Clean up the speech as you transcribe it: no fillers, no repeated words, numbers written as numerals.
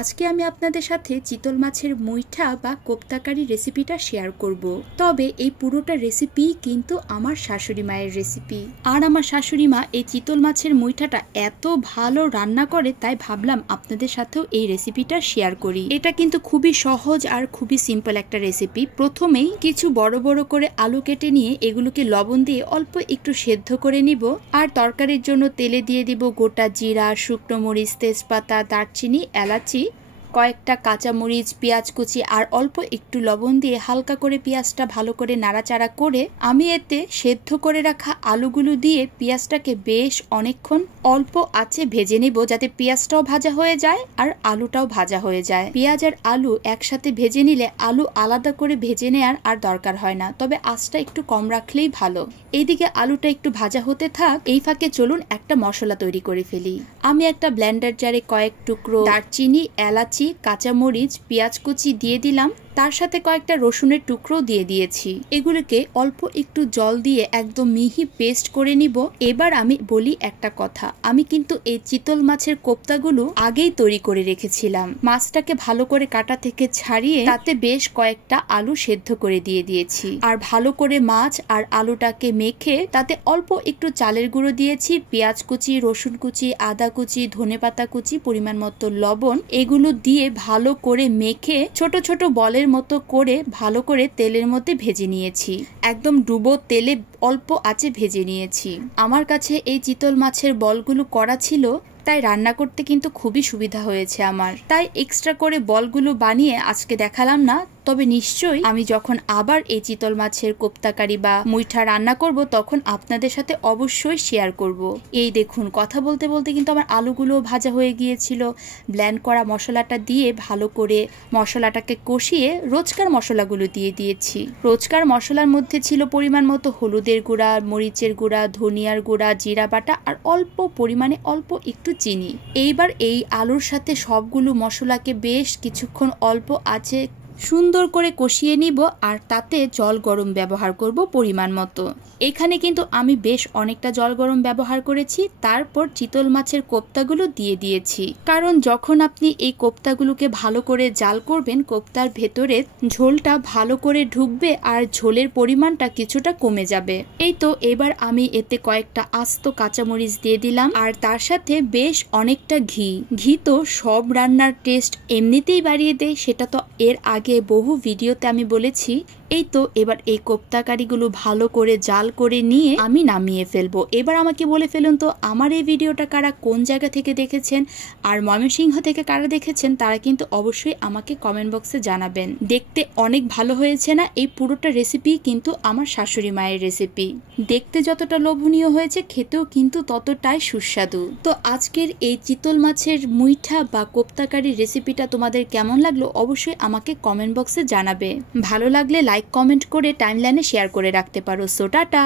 আজকে আমি আপনাদের সাথে চিতল মাছের মুইঠা বা কোপ্তাকারি রেসিপিটা শেয়ার করব। তবে এই পুরোটা রেসিপি কিন্তু আমার শাশুড়ি মায়ের রেসিপি। আর আমার শাশুড়ি মা এই চিতল মাছের মুইঠাটা এত ভালো রান্না করে, তাই ভাবলাম আপনাদের সাথেও এই রেসিপিটা শেয়ার করি। এটা কিন্তু খুবই সহজ আর খুবই সিম্পল একটা রেসিপি। প্রথমেই কিছু বড় বড় করে আলু কেটে নিয়ে এগুলোকে লবণ দিয়ে অল্প একটু সেদ্ধ করে নিব। আর তরকারির জন্য তেলে দিয়ে দিব গোটা জিরা, শুকনো মরিচ, তেজপাতা, দারচিনি, এলাচি, কয়েকটা কাঁচামরিচ, পেঁয়াজ কুচি আর অল্প একটু লবণ দিয়ে হালকা করে পেঁয়াজটা ভালো করে নাড়াচাড়া করে আমি এতে সেদ্ধ করে রাখা আলুগুলো দিয়ে পেঁয়াজটাকে বেশ অনেকক্ষণ অল্প আঁচে ভেজে নিব, যাতে পেঁয়াজটাও ভাজা হয়ে যায় আর আলুটাও ভাজা হয়ে যায়। পেঁয়াজ আর আলু একসাথে ভেজে নিলে আলু আলাদা করে ভেজে নেওয়ার আর দরকার হয় না, তবে আঁচটা একটু কম রাখলেই ভালো। এইদিকে আলুটা একটু ভাজা হতে থাক, এই ফাঁকে চলুন একটা মশলা তৈরি করে ফেলি। আমি একটা ব্লেন্ডার জারে কয়েক টুকরো দারচিনি, এলাচি, কাঁচামরিচ, পেঁয়াজ কুচি দিয়ে দিলাম। তার সাথে কয়েকটা রসুনের টুকরো দিয়ে দিয়েছি। এগুলোকে অল্প একটু জল দিয়ে একদম মিহি পেস্ট করে নিব। এবার আমি বলি একটা কথা, আমি কিন্তু এই চিতল মাছের কোপ্তাগুলো আগেই তৈরি করে রেখেছিলাম। মাছটাকে ভালো করে কাটা থেকে ছাড়িয়ে তাতে বেশ কয়েকটা আলু সেদ্ধ করে দিয়ে দিয়েছি। আর ভালো করে মাছ আর আলুটাকে মেখে তাতে অল্প একটু চালের গুঁড়ো দিয়েছি, পেঁয়াজ কুচি, রসুন কুচি, আদা কুচি, ধনেপাতা কুচি, পরিমাণ মতো লবণ, এগুলো দিয়ে ভালো করে মেখে ছোট ছোট বলের মতো করে ভালো করে তেলের মধ্যে ভেজে নিয়েছি। একদম ডুবো তেলে অল্প আঁচে ভেজে নিয়েছি। আমার কাছে এই চিতল মাছের বলগুলো করা ছিল, তাই রান্না করতে কিন্তু খুবই সুবিধা হয়েছে আমার। তাই এক্সট্রা করে বলগুলো বানিয়ে আজকে দেখালাম না, তবে নিশ্চয়ই আমি যখন আবার এই চিতল মাছের কোপ্তাকারি বা মুইঠা রান্না করব তখন আপনাদের সাথে অবশ্যই শেয়ার করব। এই দেখুন, কথা বলতে বলতে কিন্তু আমার আলুগুলো ভাজা হয়ে গিয়েছিল। ব্লেন্ড করা মশলাটা দিয়ে ভালো করে মশলাটাকে কষিয়ে রোজকার মশলাগুলো দিয়ে দিয়েছি। রোজকার মশলার মধ্যে ছিল পরিমাণ মতো হলুদের গুঁড়া, মরিচের গুঁড়া, ধনিয়ার গুঁড়া, জিরা বাটা আর অল্প পরিমাণে অল্প একটু চিনি। এইবার এই আলুর সাথে সবগুলো মশলাকে বেশ কিছুক্ষণ অল্প আঁচে সুন্দর করে কষিয়ে নিব। আর তাতে জল গরম ব্যবহার করব পরিমাণ মতো। এখানে কিন্তু আমি বেশ অনেকটা জল গরম ব্যবহার করেছি। তারপর চিতল মাছের কোপ্তাগুলো দিয়ে দিয়েছি, কারণ যখন আপনি এই কোপ্তাগুলোকে ভালো করে জাল করবেন, কোপ্তার ভেতরে ঝোলটা ভালো করে ঢুকবে আর ঝোলের পরিমাণটা কিছুটা কমে যাবে। এই তো এবার আমি এতে কয়েকটা আস্ত কাঁচামরিচ দিয়ে দিলাম আর তার সাথে বেশ অনেকটা ঘি। ঘি তো সব রান্নার টেস্ট এমনিতেই বাড়িয়ে দেয়, সেটা তো এর আগে বহু ভিডিওতে আমি বলেছি। এই তো এবার এই কোপ্তাকারিগুলো ভালো করে জাল করে নিয়ে আমি নামিয়ে ফেলবো। এবার আমাকে বলে ফেলুন তো আমার এই ভিডিওটা কারা কোন জায়গা থেকে দেখেছেন আর ময়মনসিংহ থেকে কারা দেখেছেন, তারা কিন্তু অবশ্যই আমাকে কমেন্ট বক্সে জানাবেন। দেখতে অনেক ভালো হয়েছে না? এই পুরোটা রেসিপি কিন্তু আমার শাশুড়ি মায়ের রেসিপি। দেখতে যতটা লোভনীয় হয়েছে, খেতেও কিন্তু ততটাই সুস্বাদু। তো আজকের এই চিতল মাছের মুইঠা বা কোপ্তাকারি রেসিপিটা তোমাদের কেমন লাগলো অবশ্যই আমাকে কমেন্ট বক্সে জানাবে। ভালো লাগলে লাইক কমেন্ট করে টাইমলাইনে শেয়ার করে রাখতে পারো। So tata.